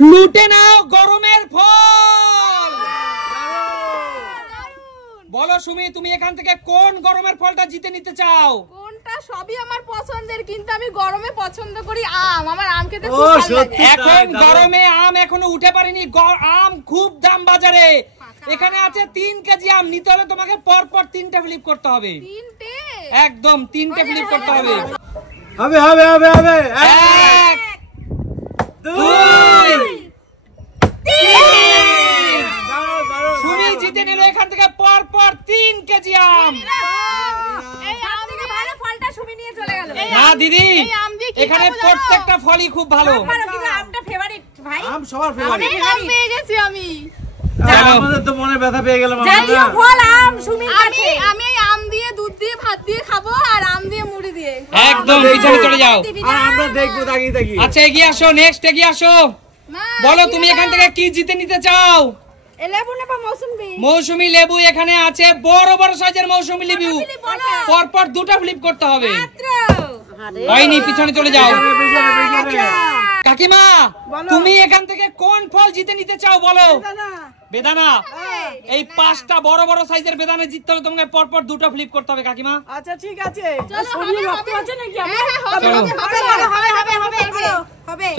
লুটে নাও গরমের ফল। বলো সুমি, তুমি এখান থেকে কোন গরমের ফলটা জিতে নিতে চাও? কোনটা? সবই আমার পছন্দের, কিন্তু আমি গরমে পছন্দ করি আম। আমার আম খেতে খুব ভালো লাগে। এখন গরমে আম এখনো উঠে পারেনি, আম খুব দাম বাজারে। এখানে আছে 3 কেজি আম, নিতে হলে তোমাকে পরপর 3টে ফ্লিপ করতে হবে। 3টে? একদম 3টে ফ্লিপ করতে হবে। হবে হবে হবে হবে। 1 2 3। সুমি জিতে নিল এখান থেকে পরপর 3 কেজি আম। এই আম থেকে ভালো ফলটা সুমি নিয়ে চলে গেল। না দিদি, এখানে প্রত্যেকটা ফলই খুব ভালো। আমটা ফেভারিট ভাই, আম সবার ফেভারিট। আম পেয়ে গেছি আমি। আমাদের তো মনে ব্যথা পেয়ে গেল। ফল আম সুমির কাছে। আমি আম দিয়ে, দুধ দিয়ে, ভাত দিয়ে খাবো, আর আম দিয়ে মুড়ি দিয়ে। একদম পিছনে চলে যাও। আর আমরা দেখবো তাকিয়ে তাকিয়ে। আচ্ছা এগিয়ে আসো, নেক্সট এগিয়ে আসো। বলো তুমি এখান থেকে কি জিতে নিতে চাও? লেবু নেবা মৌসুমী? মৌসুমী লেবু এখানে আছে, বড় বড় সাইজের মৌসুমী লেবু। পরপর 2টা ফ্লিপ করতে হবে। হয়নি, পিছনে চলে যাও। কাকিমা, তুমি এখান থেকে কোন ফল জিতে নিতে চাও বলো? বেদানা। এই 5টা বড় বড় সাইজের বেদানা জিততে হলে তোমাকে পরপর 2টা ফ্লিপ করতে হবে কাকিমা। আচ্ছা ঠিক আছে।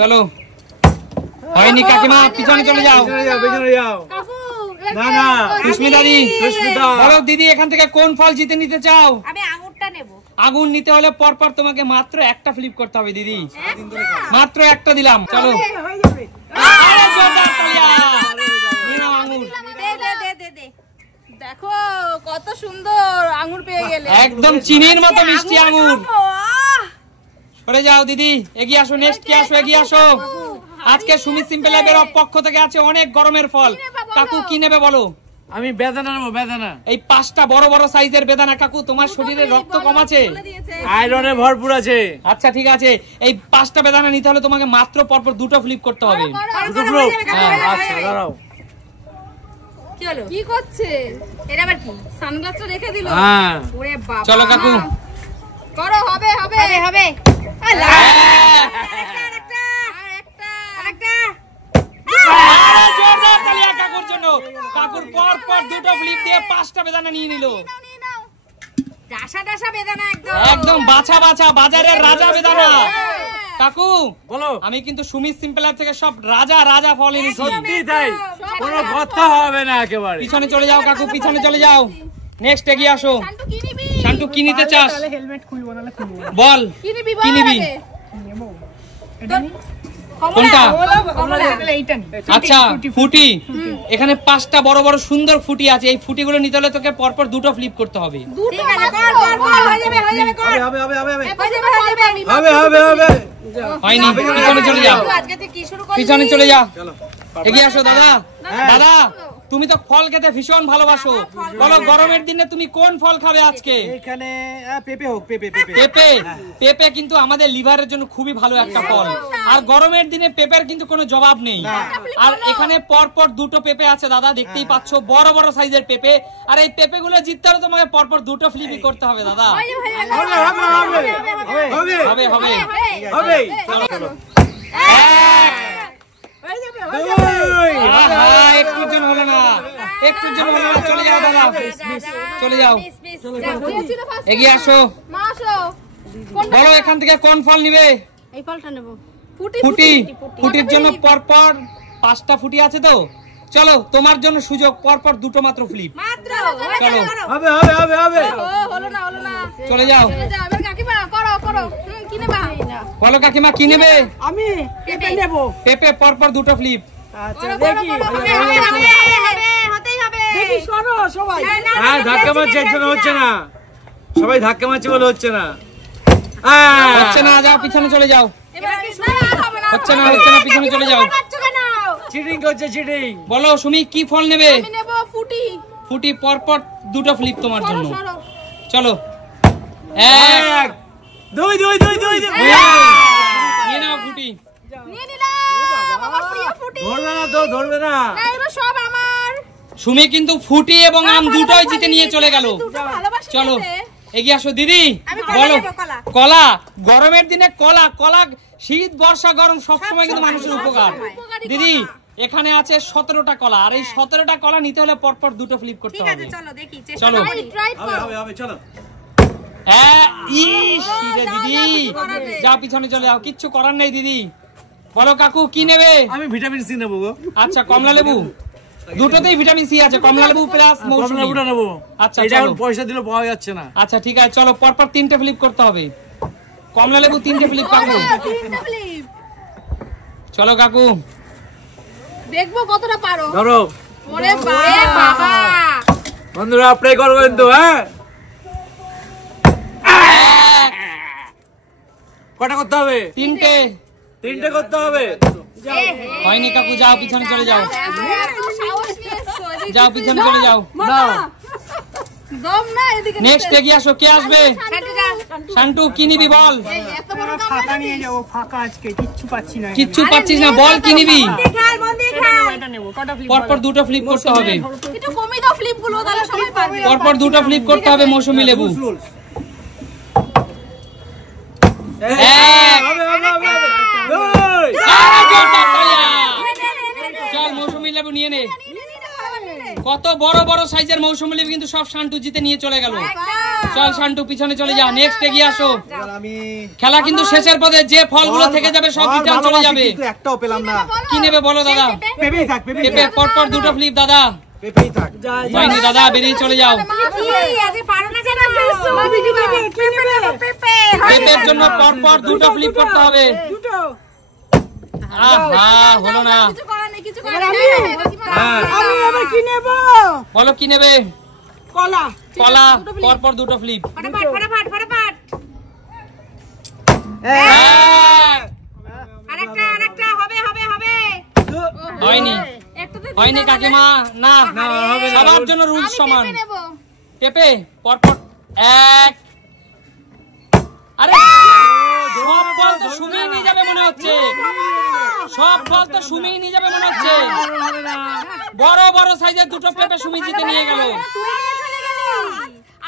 চলো। হয়নি কাকিমা, পিছনে চলে যাও। পেছনে যাও। না না সুস্মিতা দি, সুস্মিতা বলো দিদি এখান থেকে কোন ফল জিতে নিতে চাও? আমি আঙুরটা নেব। আগুন নিতে হলে পরপর তোমাকে মাত্র 1টা ফ্লিপ করতে হবে দিদি। মাত্র 1টা দিলাম। চলো। আরে জোরদার তালিয়া। নিয়ে নাও আঙুর। দে। দেখো কত সুন্দর আঙুর পেয়ে গেলে। একদম চিনির মতো মিষ্টি আঙুর। পড়ে যাও দিদি, এগিয়ে আসো। নেক্সট কি আসো, এগিয়ে আসো। আজকে সুমি সিম্পল লাইফের পক্ষ থেকে আছে অনেক গরমের ফল। কাকু কি নেবে বলো? আমি বেদানা নেবো, বেদানা। এই 5টা বড় বড় সাইজের বেদানা। কাকু তোমার শরীরে রক্ত কম আছে? আয়রনে ভরপুর আছে। আচ্ছা ঠিক আছে, এই 5টা বেদানা নিতে হলে তোমাকে মাত্র পরপর 2টা ফ্লিপ করতে হবে। আচ্ছা দাঁড়াও। কি হলো? কি করছে? এটা আবার কি? সানগ্লাসটা রেখে দিল। হ্যাঁ ওরে বাবা। চলো কাকু। করো, হবে। জোরদার তালিয়া কাকুর জন্য। কাকুর পরপর 2টা ফ্লিপ দিয়ে 5টা বেদানা নিয়ে নিল। ডাসা বেদানা একদম বাছা বাজারের রাজা বেদানা। কাকু বলো। আমি কিন্তু সুমি সিম্পল লাইফ থেকে সব রাজা ফল এনেছি। সত্যি তাই, কোনো কথা হবে না একেবারে। পিছনে চলে যাও কাকু, পিছনে চলে যাও। নেক্সট এগিয়ে আসো। শান্তু কি নিতে চাস? হেলমেট খুলবো না খুলবো। বল কি নিবি? কোনটা? আচ্ছা ফুটি। এখানে 5টা বড় বড় সুন্দর ফুটি আছে। এই ফুটিগুলো নিতে হলে তোকে পরপর 2টা ফ্লিপ করতে হবে। হয়নি, পিছনে চলে যাও। পিছনে চলে যাও। এগিয়ে আসো দাদা। দাদা তুমি তো ফল খেতে ভীষণ ভালোবাসো, বলো গরমের দিনে তুমি কোন ফল খাবে আজকে? এখানে পেঁপে হোক। পেঁপে কিন্তু আমাদের লিভারের জন্য খুবই ভালো একটা ফল। আর গরমের দিনে পেঁপের কিন্তু কোনো জবাব নেই। আর এখানে পরপর 2টো পেঁপে আছে দাদা, দেখতেই পাচ্ছ, বড় বড় সাইজের পেঁপে। আর এই পেঁপে গুলো জিততে হলে তোমাকে পরপর 2টো ফ্লিপই করতে হবে দাদা। হবে। একটুর জন্য হলো না। চলে যাও দাদা, চলে যাও। এগিয়ে আসো। বলো এখান থেকে কোন ফল নিবে? এই ফলটা নেব। ফুটির জন্য পরপর 5টা ফুটি আছে তো। চলো তোমার জন্য সুযোগ, পরপর 2টো মাত্র ফ্লিপ। চলো। হলো না। চলে যাও। কাকিমা করো। কি নেবা? বলো কাকিমা কি নেবে? আমি পেঁপে নেব। পেঁপে পরপর 2টো ফ্লিপ। আচ্ছা দেখি। দেখি সরো সবাই। হ্যাঁ ধাক্কা মারছে, একজন হচ্ছে না। সবাই ধাক্কা মারছে বলে হচ্ছে না। হচ্ছে না, যাও পিছনে চলে যাও। হচ্ছে না, পিছনে চলে যাও। চিটিং করছে, চিটিং। বলো সুমি কি ফল নেবে? আমি নেব ফুটি। পরপর 2টো ফ্লিপ তোমার জন্য। চলো। 1 2 নিয়ে নাও ফুটি। নিয়ে নিলাম আমার প্রিয় ফুটি। ধরবে না। এগুলো সব আমার। সুমি কিন্তু ফুটি এবং আম দুটোই জিতে নিয়ে চলে গেল। চলো এগিয়ে আসো দিদি। বলো কলা, গরমের দিনে কলা শীত বর্ষা গরম সবসময় কিন্তু মানুষের উপকার। দিদি এখানে আছে 17টা কলা, আর এই 17টা কলা নিতে হলে পরপর দুটো ফ্লিপ করতে হবে। ঠিক আছে চলো দেখি চেষ্টা চলো। করি, ট্রাই করো। হবে চলো। দিদি যাও পিছনে চলে যাও, কিচ্ছু করার নেই। দিদি বলো কাকু কি নেবে? আমি ভিটামিন সি নেবো গো। আচ্ছা কমলা লেবু, দুটোতেই ভিটামিন সি আছে, কমলা লেবু প্লাস মৌসুমী। কমলা লেবুটা নেবো। আচ্ছা এটা চলো। এখন পয়সা দিলে পাওয়া যাচ্ছে না। আচ্ছা ঠিক আছে চলো, পরপর 3টে ফ্লিপ করতে হবে। কমলা লেবু 3টে ফ্লিপ কাকু। তিনটা flip। চলো কাকু। দেখবো কতটা পারো। ধরো ওরে বাবা, বন্ধুরা, প্রে করবো কিন্তু। হ্যাঁ, কটা করতে হবে? 3টে করতে হবে। হয়নি কাকু, যাও পিছনে চলে যাও, এত সাহস নিয়ে এসছো, এদিকে যাও পিছনে চলে যাও। নাও। দম না, এদিকে নেক্সট এগিয়ে আসো, কে আসবে? শান্টু যা। শান্টু কি নিবি বল? এই এত বড় কাম ফাঁকা নিয়ে যাবো, ফাঁকা আজকে কিচ্ছু পাচ্ছি না। কিচ্ছু পাচ্ছিস না, বল কি নিবি? খেল মন দিয়ে খেল। এটা নেবো, কটা flip পরপর দুটো ফ্লিপ করতে হবে, একটু কমিয়ে দাও ফ্লিপ গুলো, তাহলে সবাই পারবে। পরপর দুটো ফ্লিপ করতে হবে। মৌসুমী লেবু এক। চল মৌসুমী লেবু নিয়ে নে। কত বড় বড় সাইজের মৌসুমী লেবু কিন্তু সব শান্টু জিতে নিয়ে চলে গেল। চল শান্টু পিছনে চলে যা, নেক্সট এগিয়ে আসো। খেলা কিন্তু শেষের পথে, যে ফলগুলো থেকে যাবে সব রিটার্ন চলে যাবে। একটাও পেলাম না। কি নেবে বলো দাদা? পেঁপেই থাক, পেঁপে পেঁপে, পরপর দুটো ফ্লিপ দাদা। পেঁপেই থাক। হয়নি দাদা, বেরিয়ে চলে যাও। পেঁপের জন্য পরপর দুটো ফ্লিপ করতে হবে। দুটো। আহা হলো না। কিছু করার নেই, কিছু করার এবার নেই। আমি এবার কি নেবো? বলো কি নেবে? কলা। কলা, পরপর দুটো ফ্লিপ। ফটাফট ফটাফট ফটাফট। আরেকটা হবে হবে হবে। হয়নি, একটাতে হয়নি কাকিমা, না সবার জন্য রুলস আমি সমান। পেঁপে নেবো। পেঁপে পরপর এক। আরে সব বল তো সুমিই নিয়ে যাবে মনে হচ্ছে, সব বল তো সুমিই নিয়ে যাবে মনে হচ্ছে। বড় বড় সাইজের দুটো পেঁপে সুমি জিতে নিয়ে গেল। তুই নিয়ে চলে গেলি।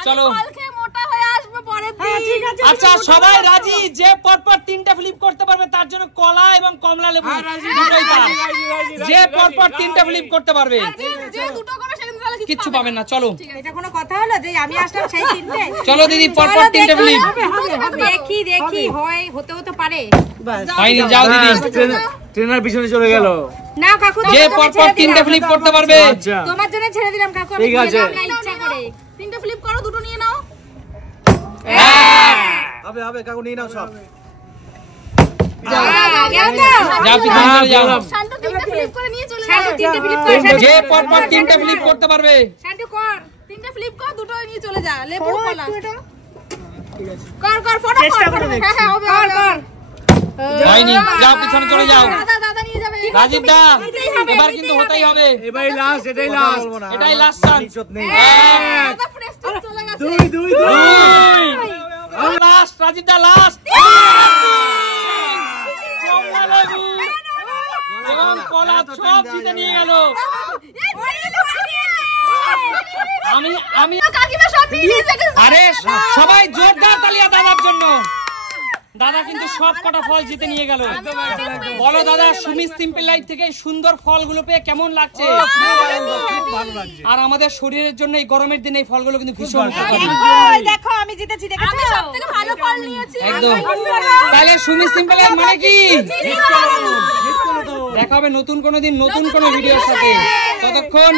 চলো। আমি ফল খেয়ে মোটা হয়ে আসবো পরের দিন। ঠিক আছে। আচ্ছা সবাই রাজি, যে পরপর 3টে ফ্লিপ করতে পারবে তার জন্য কলা এবং কমলা লেবু দুটোই পাবে। যে পরপর 3টে ফ্লিপ করতে পারবে যে দুটো করে সেখানে তাহলে কিচ্ছু পাবেন না। চলো এটা কোনো কথা হলো যে আমি আসলাম সেই তিনটে? চলো দিদি, পরপর 3টে ফ্লিপ। দেখি দেখি হয়, হতেও তো পারে। হয়নি, যাও দিদি। ট্রেনার পিছনে চলে গেল। না কাকু, যে তোমার জন্য পরপর ছেড়ে 3টে দিলাম। ফ্লিপ করতে পারবে। আচ্ছা তোমার জন্য ছেড়ে দিলাম কাকু, আমি ঠিক আছে। গেলাম না ইচ্ছা করে। তিনটা ফ্লিপ করো, দুটো নিয়ে নাও। হবে হবে কাকু নিয়ে নাও সব। গেল তো? যাও পিছনে চলে যাও। শান্ত তিনটা ফ্লিপ করে নিয়ে চলে শান্তু যাও। তিনটে flip করে, শান্তু যে পরপর 3টে ফ্লিপ করতে পারবে। শান্তু কর। তিনটা ফ্লিপ কর, দুটো নিয়ে চলে যা। লেবু কলা কর কর ফটাফট। চেষ্টা করে দেখছি। হ্যাঁ হবে কর হবে। কর। হয়নি, যাও পিছনে চলে যাও। দাদা দাদা নিয়ে যাবে। রাজীব দা, এবার কিন্তু হতেই হবে। এবারে লাস্ট, এটাই কথা লাস্ট। বলবো না। এটাই আমার last chance। ইজ্জত নেই। এক, দাদা প্রেস্টিজ চলে গেছে। দুই দুই দুই। দুই, লাস্ট রাজীব দা, লাস্ট। কমলা লেবু এবং কলা সব জিতে নিয়ে গেল। আমি কাকিমা সব নিয়ে নিয়েছে। আরে সবাই জোরদার তালিয়া দাদার জন্য। দাদা কিন্তু সব কটা ফল জিতে নিয়ে গেল। বলো দাদা, সুমি সিম্পল লাইফ থেকে এই সুন্দর ফলগুলো পেয়ে কেমন লাগছে? খুব ভালো লাগছে। আর আমাদের শরীরের জন্য এই গরমের দিনে এই ফলগুলো কিন্তু ভীষণ উপকারী। ওই দেখো আমি জিতেছি, দেখেছো? আমি সবথেকে ভালো ফল নিয়েছি। একদম। তাহলে সুমি সিম্পল লাইফ মানে কি? দেখা হবে নতুন কোনো দিন নতুন কোনো ভিডিওর সাথে। ততক্ষণ